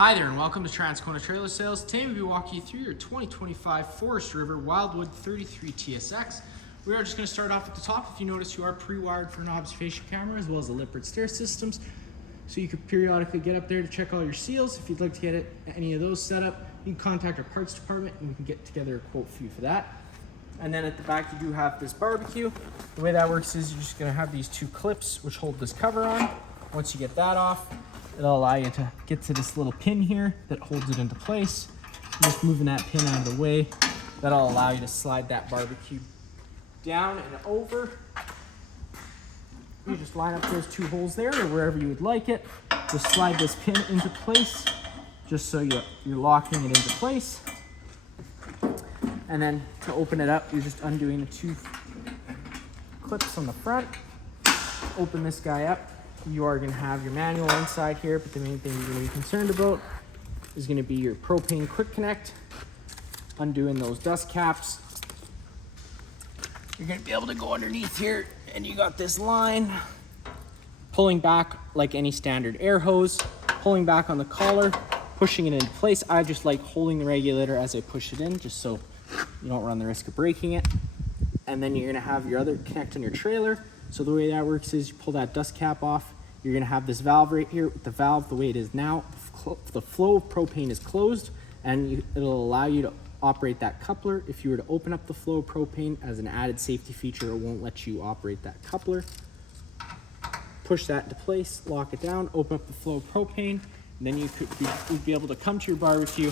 Hi there and welcome to Transcona Trailer Sales. Today we'll be walking you through your 2025 Forest River Wildwood 33 TSX. We are just going to start off at the top. If you notice, you are pre-wired for an observation camera as well as the Lippert stair systems. So you could periodically get up there to check all your seals. If you'd like to get any of those set up, you can contact our parts department and we can get together a quote for you for that. And then at the back you do have this barbecue. The way that works is you're just going to have these two clips which hold this cover on. Once you get that off, it'll allow you to get to this little pin here that holds it into place. You're just moving that pin out of the way. That'll allow you to slide that barbecue down and over. You just line up those two holes there or wherever you would like it. Just slide this pin into place just so you're locking it into place. And then to open it up, you're just undoing the two clips on the front. Open this guy up. You are going to have your manual inside here, but the main thing you're going to be concerned about is going to be your propane quick connect. Undoing those dust caps. You're going to be able to go underneath here, and you got this line pulling back like any standard air hose, pulling back on the collar, pushing it into place. I just like holding the regulator as I push it in, just so you don't run the risk of breaking it. And then you're going to have your other connect on your trailer. So the way that works is you pull that dust cap off. You're going to have this valve right here. With the valve the way it is now, the flow of propane is closed, and it'll allow you to operate that coupler. If you were to open up the flow of propane as an added safety feature, it won't let you operate that coupler. Push that into place, lock it down, open up the flow of propane, and then you'd be able to come to your barbecue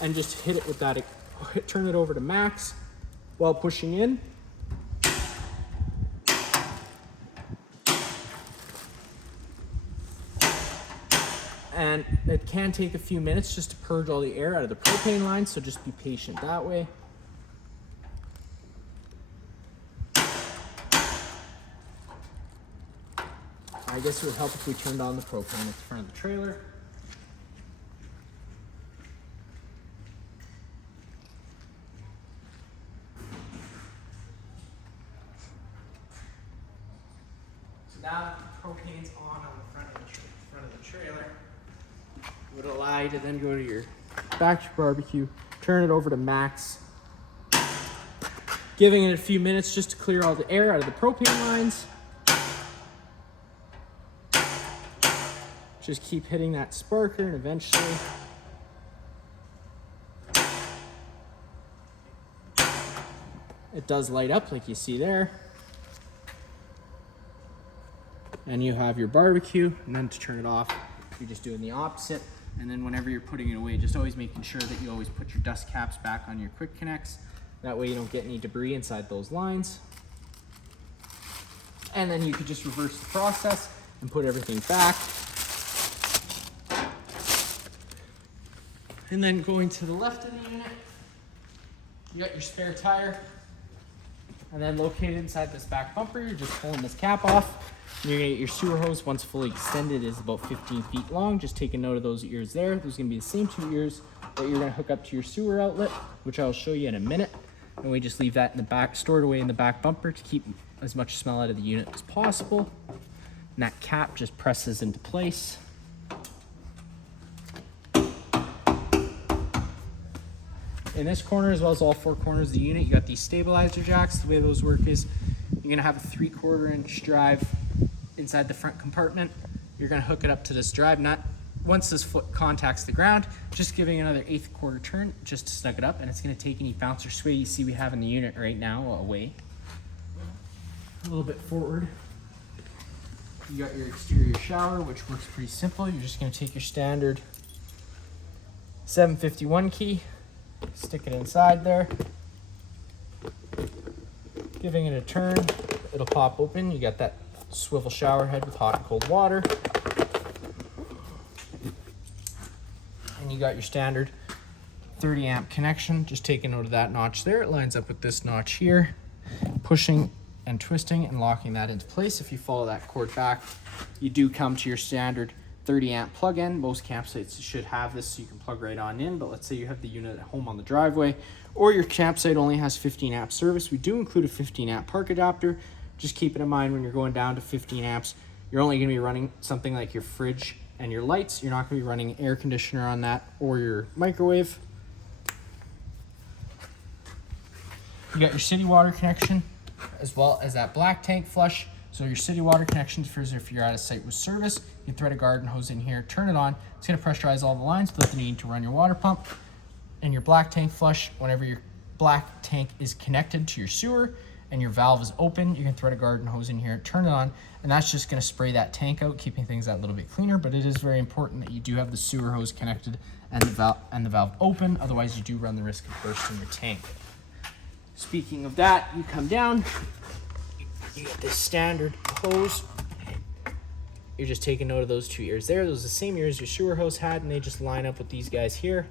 and just hit it with that, turn it over to max while pushing in. And it can take a few minutes just to purge all the air out of the propane line, so just be patient that way. I guess it would help if we turned on the propane at the front of the trailer. So now the propane's on the front of the trailer. Would allow you to then go to your back to barbecue, turn it over to max, giving it a few minutes just to clear all the air out of the propane lines. Just keep hitting that sparker and eventually it does light up like you see there. And you have your barbecue, and then to turn it off, you're just doing the opposite. And then whenever you're putting it away, just always making sure that you always put your dust caps back on your quick connects. That way you don't get any debris inside those lines. And then you could just reverse the process and put everything back. And then going to the left of the unit, you got your spare tire. And then located inside this back bumper, you're just pulling this cap off. And you're gonna get your sewer hose, once fully extended, is about 15 feet long. Just take a note of those ears there. There's gonna be the same two ears that you're gonna hook up to your sewer outlet, which I'll show you in a minute. And we just leave that in the back, stored away in the back bumper to keep as much smell out of the unit as possible. And that cap just presses into place. In this corner, as well as all four corners of the unit, you got these stabilizer jacks. The way those work is you're gonna have a 3/4 inch drive inside the front compartment. You're gonna hook it up to this drive nut. Once this foot contacts the ground, just giving another 1/8 turn just to snug it up, and it's gonna take any bounce or sway you see we have in the unit right now away. A little bit forward. You got your exterior shower, which works pretty simple. You're just gonna take your standard 751 key, stick it inside there, giving it a turn, it'll pop open. You got that swivel shower head with hot and cold water. And you got your standard 30 amp connection. Just take a note of that notch there. It lines up with this notch here. Pushing and twisting and locking that into place. If you follow that cord back, you do come to your standard 30 amp plug-in. Most campsites should have this so you can plug right on in, but let's say you have the unit at home on the driveway, or your campsite only has 15 amp service. We do include a 15 amp park adapter. Just keep it in mind when you're going down to 15 amps, you're only going to be running something like your fridge And your lights, you're not going to be running air conditioner on that or your microwave. You got your city water connection as well as that black tank flush. So your city water connection for if you're at a site with service, you thread a garden hose in here, turn it on. It's going to pressurize all the lines without the need to run your water pump. And your black tank flush, whenever your black tank is connected to your sewer and your valve is open, you can thread a garden hose in here, turn it on, and that's just going to spray that tank out, keeping things that little bit cleaner. But it is very important that you do have the sewer hose connected and the valve open, otherwise you do run the risk of bursting your tank. Speaking of that, you come down, you get this standard hose. You're just taking note of those 2 ears there. Those are the same ears your sewer hose had, and they just line up with these guys here.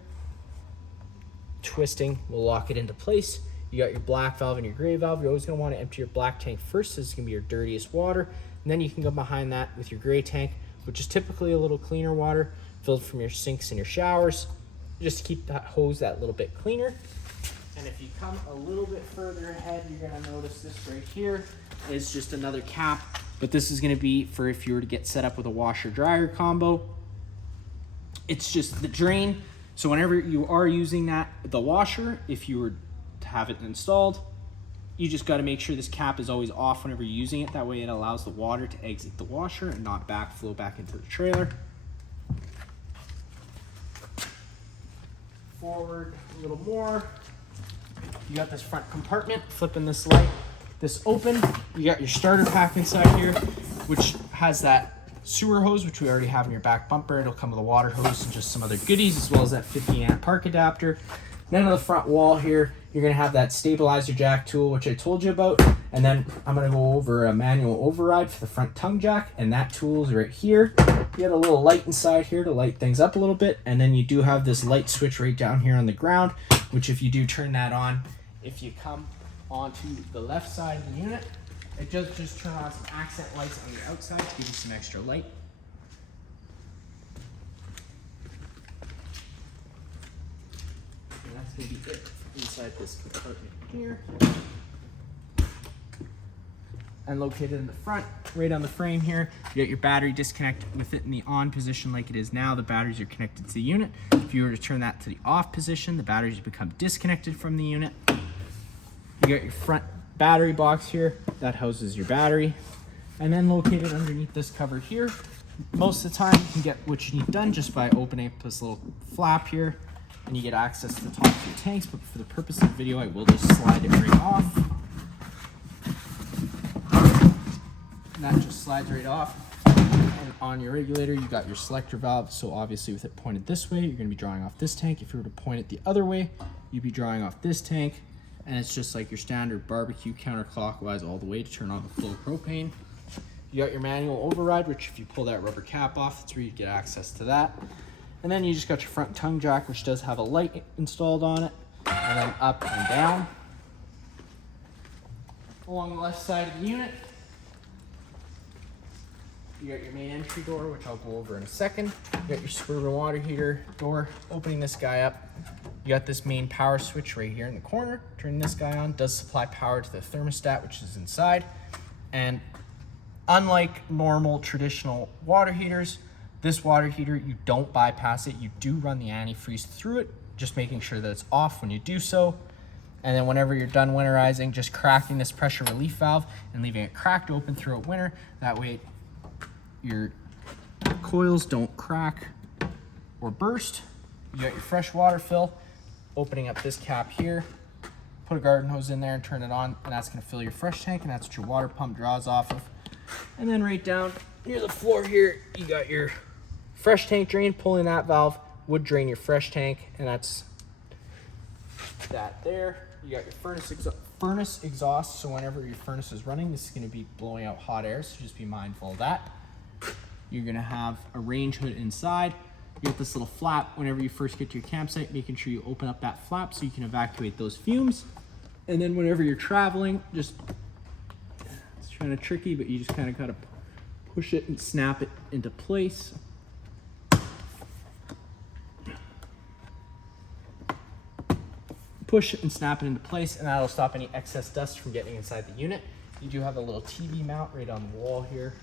Twisting will lock it into place. You got your black valve and your gray valve. You're always going to want to empty your black tank first. This is going to be your dirtiest water. And then you can go behind that with your gray tank, which is typically a little cleaner water filled from your sinks and your showers, just to keep that hose that little bit cleaner. And if you come a little bit further ahead, you're going to notice this right here is just another cap. But this is going to be for if you were to get set up with a washer dryer combo. It's just the drain. So whenever you are using the washer, if you were to have it installed, you just got to make sure this cap is always off whenever you're using it. That way it allows the water to exit the washer and not flow back into the trailer. Forward a little more. You got this front compartment, flipping this open. You got your starter pack inside here, which has that sewer hose, which we already have in your back bumper. It'll come with a water hose and just some other goodies, as well as that 50 amp park adapter. Then on the front wall here, you're going to have that stabilizer jack tool, which I told you about. And then I'm going to go over a manual override for the front tongue jack, and that tool is right here. You got a little light inside here to light things up a little bit. And then you do have this light switch right down here on the ground, which if you do turn that on, if you come onto the left side of the unit, it does just turn on some accent lights on the outside to give you some extra light. And that's going to be it inside this compartment here. And located in the front, right on the frame here, you got your battery disconnect with it in the on position like it is now. The batteries are connected to the unit. If you were to turn that to the off position, the batteries become disconnected from the unit. You got your front battery box here that houses your battery, and then located underneath this cover here, most of the time you can get what you need done just by opening up this little flap here, and you get access to the top of your tanks. But for the purpose of the video, I will just slide it right off, and that just slides right off. And on your regulator, you got your selector valve. So obviously with it pointed this way, you're going to be drawing off this tank. If you were to point it the other way, you'd be drawing off this tank. And it's just like your standard barbecue counterclockwise all the way to turn on the flow propane. You got your manual override, which if you pull that rubber cap off, that's where you get access to that. And then you just got your front tongue jack, which does have a light installed on it, and then up and down. Along the left side of the unit, you got your main entry door, which I'll go over in a second. You got your suburban water heater door. Opening this guy up, you got this main power switch right here in the corner. Turning this guy on does supply power to the thermostat, which is inside. And unlike normal traditional water heaters, this water heater, you don't bypass it. You do run the antifreeze through it, just making sure that it's off when you do so. And then whenever you're done winterizing, just cracking this pressure relief valve and leaving it cracked open throughout winter. That way your coils don't crack or burst. You got your fresh water fill. Opening up this cap here, put a garden hose in there and turn it on, and that's going to fill your fresh tank, and that's what your water pump draws off of. And then right down near the floor here, you got your fresh tank drain. Pulling that valve would drain your fresh tank, and that's that there. You got your furnace exhaust, so whenever your furnace is running, this is going to be blowing out hot air, so just be mindful of that. You're going to have a range hood inside. You get this little flap whenever you first get to your campsite, making sure you open up that flap so you can evacuate those fumes. And then whenever you're traveling, it's kind of tricky, but you just kind of got to push it and snap it into place. Push it and snap it into place, and that'll stop any excess dust from getting inside the unit. You do have a little TV mount right on the wall here.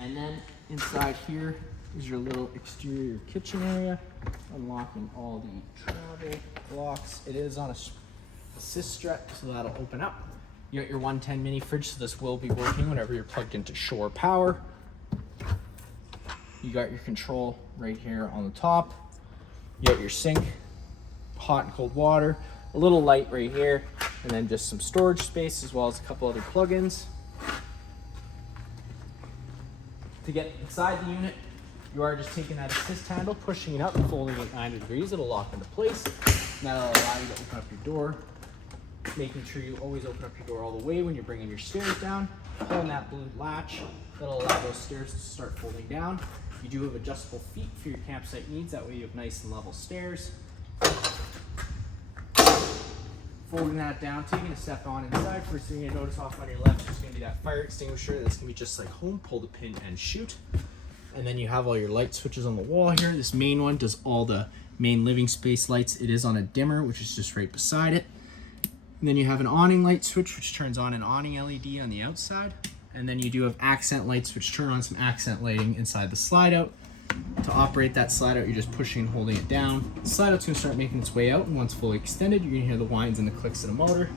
And then Inside here is your little exterior kitchen area. Unlocking all the travel locks. It is on a assist strut, so that'll open up. You got your 110 mini fridge, so this will be working whenever you're plugged into shore power. You got your control right here on the top. You got your sink, hot and cold water, a little light right here, and then just some storage space as well as a couple other plugins. To get inside the unit, you are just taking that assist handle, pushing it up, and folding it 90 degrees. It'll lock into place. And that'll allow you to open up your door, making sure you always open up your door all the way when you're bringing your stairs down. Pulling that blue latch, that'll allow those stairs to start folding down. You do have adjustable feet for your campsite needs. That way you have nice and level stairs. Folding that down, taking a step on inside. First thing you notice off on your left is going to be that fire extinguisher. That's going to be just like home. Pull the pin and shoot. And then you have all your light switches on the wall here. This main one does all the main living space lights. It is on a dimmer, which is just right beside it. And then you have an awning light switch, which turns on an awning LED on the outside. And then you do have accent lights, which turn on some accent lighting inside the slide out. To operate that slide out, you're just pushing and holding it down. The slide out's gonna start making its way out, and once fully extended, you're gonna hear the whines and the clicks of the motor.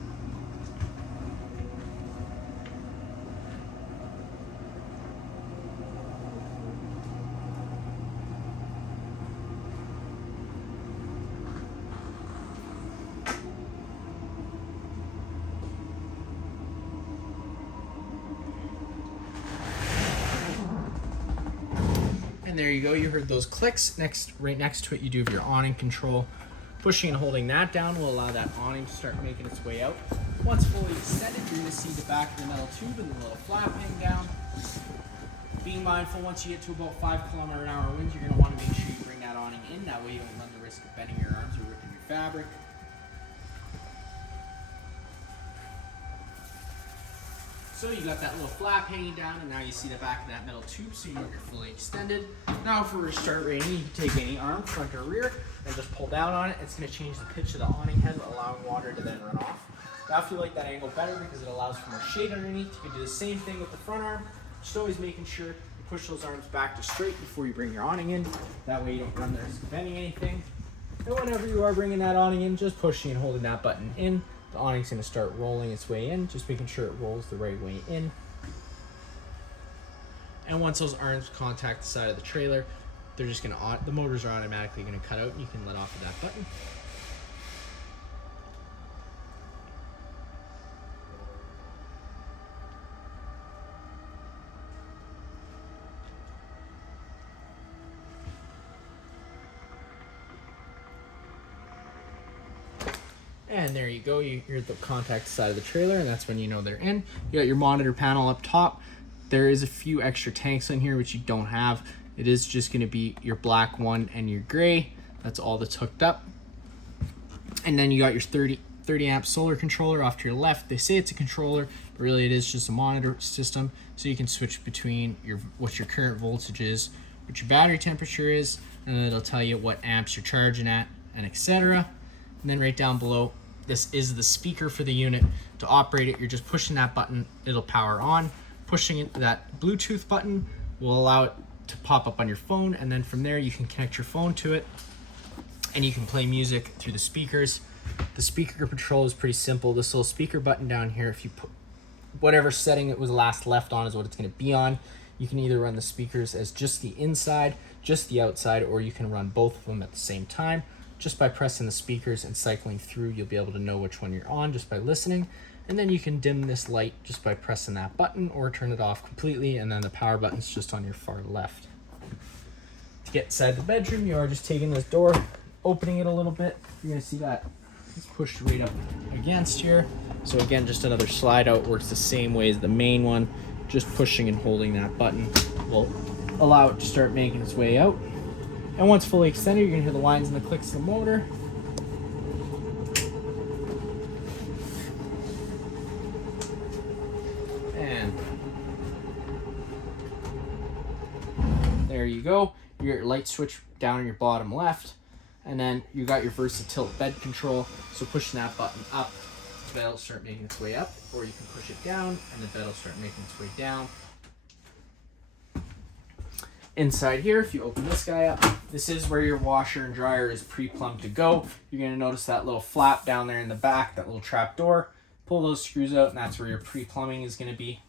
And there you go, you heard those clicks. Right next to it, you do have your awning control. Pushing and holding that down will allow that awning to start making its way out. Once fully extended, you're gonna see the back of the metal tube and the little flap hang down. Being mindful, once you get to about 5km/h winds, you're gonna wanna make sure you bring that awning in. That way you don't run the risk of bending your arms or ripping your fabric. So you got that little flap hanging down, and now you see the back of that metal tube, so you know you're fully extended. Now if we were to start raining, you can take any arm, front or rear, and just pull down on it. It's going to change the pitch of the awning head, allowing water to then run off. Now if you like that angle better because it allows for more shade underneath, you can do the same thing with the front arm. Just always making sure you push those arms back to straight before you bring your awning in. That way you don't run the risk of bending anything. And whenever you are bringing that awning in, just pushing and holding that button in. The awning's going to start rolling its way in, just making sure it rolls the right way in. And once those arms contact the side of the trailer, they're just going to, the motors are automatically going to cut out, and you can let off of that button. And there you go, you're at the contact side of the trailer, and that's when you know they're in. You got your monitor panel up top. There is a few extra tanks on here which you don't have. It is just going to be your black one and your gray. That's all that's hooked up. And then you got your 30 amp solar controller off to your left. They say it's a controller, but really it is just a monitor system. So you can switch between what your current voltage is, what your battery temperature is, and then it'll tell you what amps you're charging at, and etc. And then right down below, this is the speaker for the unit. To operate it, you're just pushing that button, it'll power on. Pushing it, that Bluetooth button will allow it to pop up on your phone, and then from there you can connect your phone to it, and you can play music through the speakers. The speaker control is pretty simple. This little speaker button down here, if you put whatever setting it was last left on is what it's going to be on. You can either run the speakers as just the inside, just the outside, or you can run both of them at the same time. Just by pressing the speakers and cycling through, you'll be able to know which one you're on just by listening. And then you can dim this light just by pressing that button, or turn it off completely, and then the power button's just on your far left. To get inside the bedroom, you are just taking this door, opening it a little bit. You're gonna see that it's pushed right up against here. So again, just another slide out, works the same way as the main one. Just pushing and holding that button will allow it to start making its way out. And once fully extended, you're gonna hear the whines and the clicks of the motor. And there you go. Your light switch down in your bottom left. And then you got your VersaTilt bed control. So pushing that button up, the bed will start making its way up, or you can push it down and the bed will start making its way down. Inside here, if you open this guy up, this is where your washer and dryer is pre-plumbed to go. You're going to notice that little flap down there in the back, that little trap door. Pull those screws out, and that's where your pre-plumbing is going to be.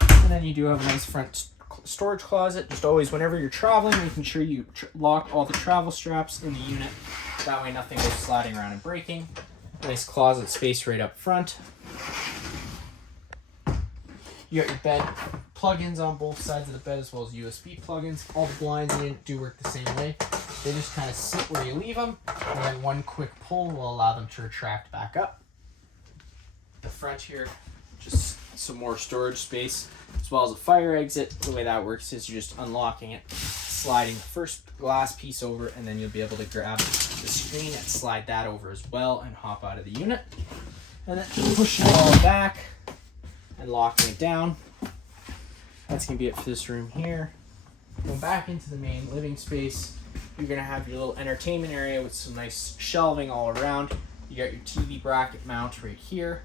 And then you do have a nice front storage closet. Just always, whenever you're traveling, making sure you lock all the travel straps in the unit. That way nothing goes sliding around and breaking. Nice closet space right up front. You got your bed plugins on both sides of the bed, as well as USB plugins. All the blinds in it do work the same way. They just kind of sit where you leave them, and then one quick pull will allow them to retract back up. The front here, just some more storage space, as well as a fire exit. The way that works is you're just unlocking it, sliding the first glass piece over, and then you'll be able to grab the screen and slide that over as well and hop out of the unit. And then pushing it all back and locking it down. That's going to be it for this room here. Going back into the main living space, you're going to have your little entertainment area with some nice shelving all around. You got your TV bracket mount right here.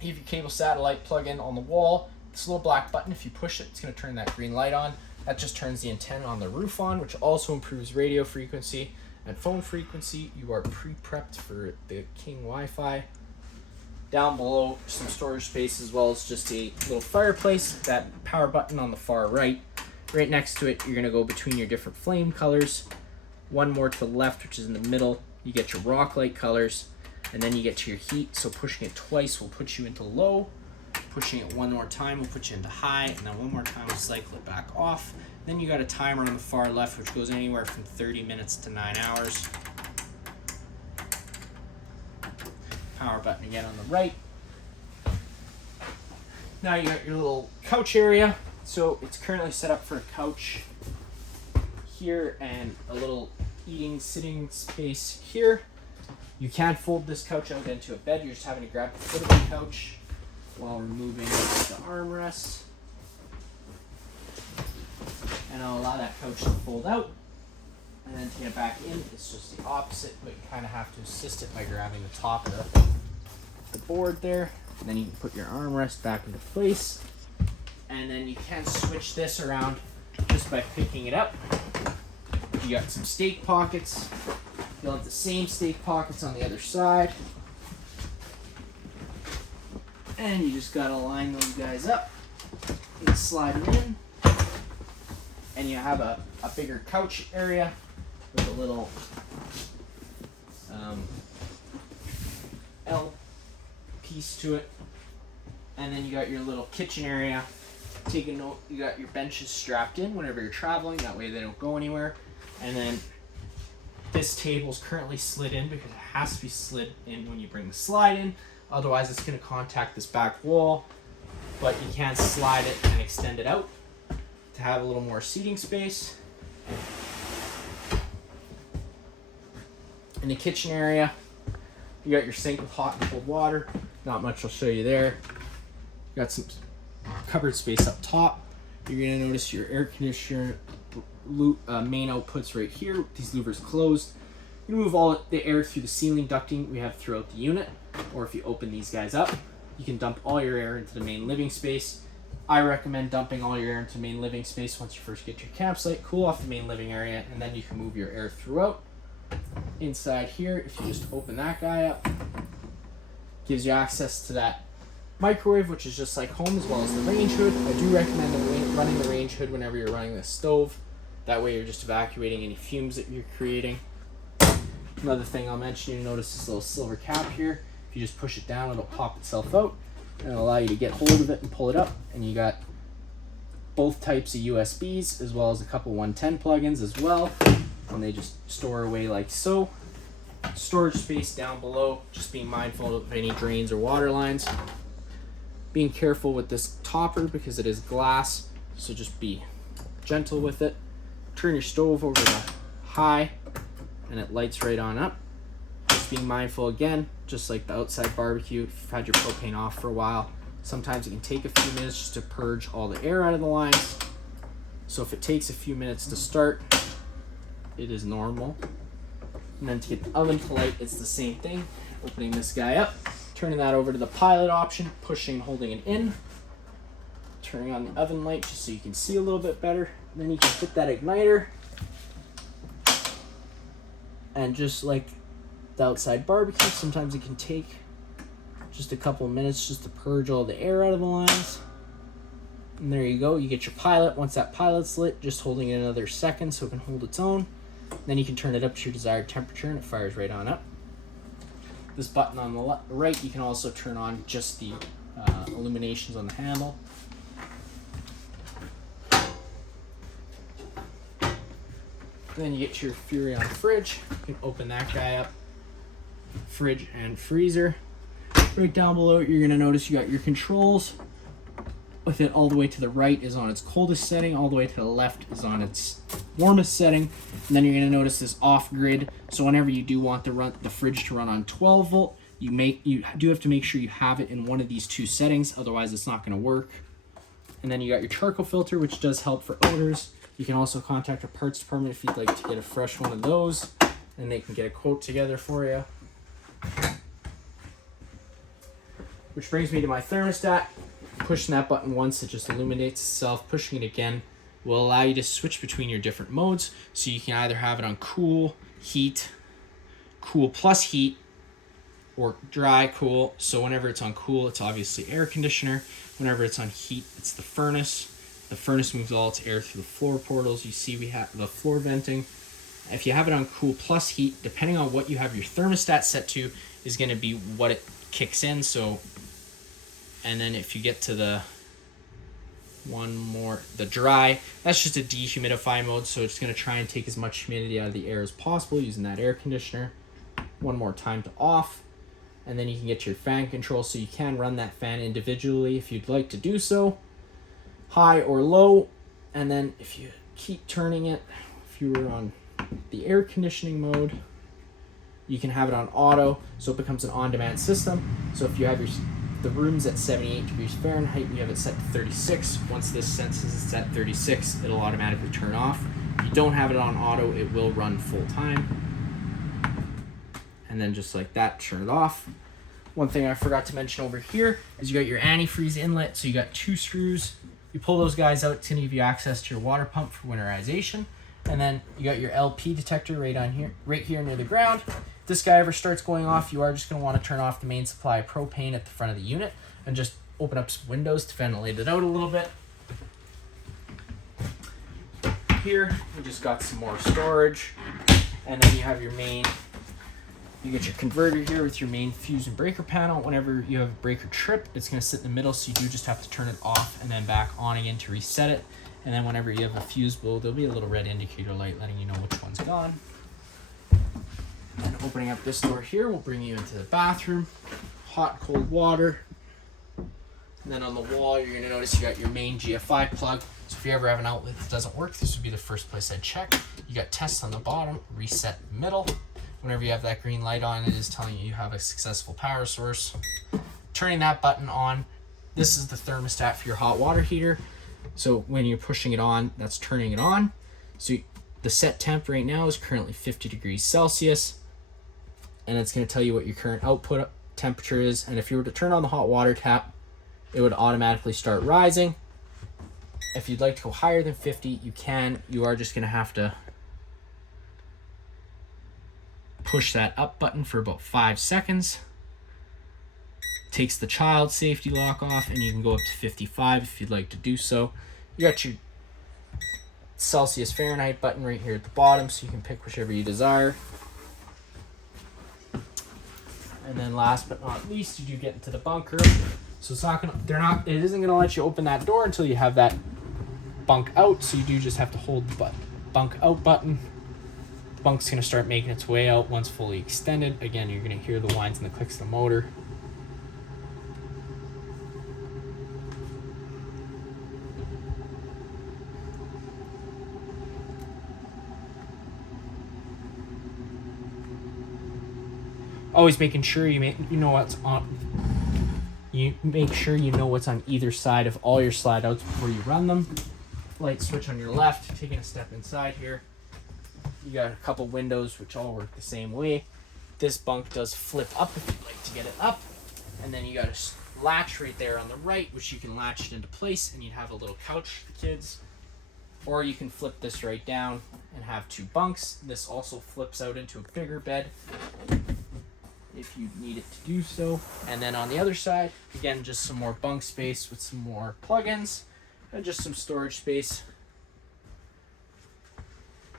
You have your cable satellite plug-in on the wall. This little black button, if you push it, it's going to turn that green light on. That just turns the antenna on the roof on, which also improves radio frequency and phone frequency. You are pre-prepped for the King Wi-Fi. Down below, some storage space, as well as just a little fireplace. That power button on the far right. Right next to it, you're going to go between your different flame colors. One more to the left, which is in the middle. You get your rock light colors, and then you get to your heat. So pushing it twice will put you into low. Pushing it one more time will put you into high, and then one more time will cycle it back off. Then you got a timer on the far left, which goes anywhere from 30 minutes to 9 hours. Power button again on the right. Now you got your little couch area. So it's currently set up for a couch here and a little sitting space here. You can fold this couch out into a bed. You're just having to grab the foot of the couch while removing the armrests. And I'll allow that couch to fold out. And then to get back in, it's just the opposite, but you kind of have to assist it by grabbing the top of the board there. And then you can put your armrest back into place. And then you can switch this around just by picking it up. You got some stake pockets. You'll have the same stake pockets on the other side. And you just gotta line those guys up and slide them in. And you have a bigger couch area with a little L piece to it. And then you got your little kitchen area. Take a note, you got your benches strapped in whenever you're traveling, that way they don't go anywhere. And then this table is currently slid in because it has to be slid in when you bring the slide in. Otherwise it's going to contact this back wall, but you can slide it and extend it out to have a little more seating space. In the kitchen area, you got your sink with hot and cold water. Not much I'll show you there. You got some cupboard space up top. You're going to notice your air conditioner main outputs right here. These louvers closed. You move all the air through the ceiling ducting we have throughout the unit, or if you open these guys up, you can dump all your air into the main living space. I recommend dumping all your air into main living space once you first get to your campsite. Cool off the main living area, and then you can move your air throughout. Inside here, if you just open that guy up, gives you access to that microwave, which is just like home, as well as the range hood. I do recommend running the range hood whenever you're running the stove. That way you're just evacuating any fumes that you're creating. Another thing I'll mention, you notice this little silver cap here. If you just push it down, it'll pop itself out, and it'll allow you to get hold of it and pull it up. And you got both types of USBs, as well as a couple 110 plugins as well, and they just store away like so. Storage space down below, just being mindful of any drains or water lines. Being careful with this topper because it is glass, so just be gentle with it. Turn your stove over to high and it lights right on up. Just being mindful again, just like the outside barbecue, if you've had your propane off for a while, sometimes it can take a few minutes just to purge all the air out of the lines. So if it takes a few minutes to start, it is normal. And then to get the oven to light, it's the same thing. Opening this guy up, turning that over to the pilot option, pushing, holding it in. turning on the oven light just so you can see a little bit better. Then you can hit that igniter. And just like the outside barbecue, sometimes it can take just a couple of minutes just to purge all the air out of the lines. And there you go, you get your pilot. Once that pilot's lit, just holding it another second so it can hold its own. Then you can turn it up to your desired temperature and it fires right on up. This button on the right, you can also turn on just the illuminations on the handle. Then you get your Furrion fridge. You can open that guy up. Fridge and freezer. Right down below it, you're going to notice you got your controls. With it all the way to the right is on its coldest setting, all the way to the left is on its warmest setting. And then you're going to notice this off grid. So whenever you do want the fridge to run on 12 volt, you do have to make sure you have it in one of these two settings, otherwise it's not going to work. And then you got your charcoal filter, which does help for odors. You can also contact our parts department if you'd like to get a fresh one of those, and they can get a quote together for you. Which brings me to my thermostat. Pushing that button once, it just illuminates itself. Pushing it again will allow you to switch between your different modes. So you can either have it on cool, heat, cool plus heat, or dry, cool. So whenever it's on cool, it's obviously air conditioner. Whenever it's on heat, it's the furnace. The furnace moves all its air through the floor portals. You see we have the floor venting. If you have it on cool plus heat, depending on what you have your thermostat set to, is going to be what it kicks in. So, and then if you get to the dry, that's just a dehumidify mode. So it's going to try and take as much humidity out of the air as possible using that air conditioner. One more time to off. And then you can get your fan control, so you can run that fan individually if you'd like to do so, high or low. And then if you keep turning it, if you were on the air conditioning mode, you can have it on auto, so it becomes an on-demand system. So if you have the room's at 78 degrees Fahrenheit, you have it set to 36. Once this senses it's at 36, it'll automatically turn off. If you don't have it on auto, it will run full time. And then just like that, turn it off. One thing I forgot to mention over here is you got your antifreeze inlet. So you got two screws. You pull those guys out to give you access to your water pump for winterization. And then you got your LP detector right here near the ground. If this guy ever starts going off, you are just going to want to turn off the main supply of propane at the front of the unit and just open up some windows to ventilate it out a little bit. Here, we just got some more storage. And then you have your main. You get your converter here with your main fuse and breaker panel. Whenever you have a breaker trip, it's going to sit in the middle, so you do just have to turn it off and then back on again to reset it. And then whenever you have a fuse blow, there'll be a little red indicator light letting you know which one's gone. And opening up this door here will bring you into the bathroom. Hot, cold water. And then on the wall, you're going to notice you got your main GFI plug. So if you ever have an outlet that doesn't work, this would be the first place I'd check. You got test on the bottom, reset middle. Whenever you have that green light on, it is telling you have a successful power source. Turning that button on, this is the thermostat for your hot water heater. So when you're pushing it on, that's turning it on. So the set temp right now is currently 50 degrees Celsius. And it's going to tell you what your current output temperature is. And if you were to turn on the hot water tap, it would automatically start rising. If you'd like to go higher than 50, you can. You are just going to have to push that up button for about 5 seconds. Takes the child safety lock off, and you can go up to 55 if you'd like to do so. You got your Celsius Fahrenheit button right here at the bottom, so you can pick whichever you desire. And then last but not least, you do get into the bunker. So it isn't gonna let you open that door until you have that bunk out. So you do just have to hold the bunk out button. The bunk's gonna start making its way out once fully extended. Again, you're gonna hear the whines and the clicks of the motor. Always making sure you know what's on. You make sure you know what's on either side of all your slide outs before you run them. Light switch on your left. Taking a step inside here, you got a couple windows which all work the same way. This bunk does flip up if you'd like to get it up, and then you got latch right there on the right, which you can latch it into place, and you'd have a little couch for the kids. Or you can flip this right down and have 2 bunks. This also flips out into a bigger bed if you need it to do so. And then on the other side, again, just some more bunk space with some more plugins and just some storage space.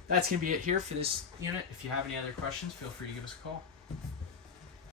That's going to be it here for this unit. If you have any other questions, feel free to give us a call.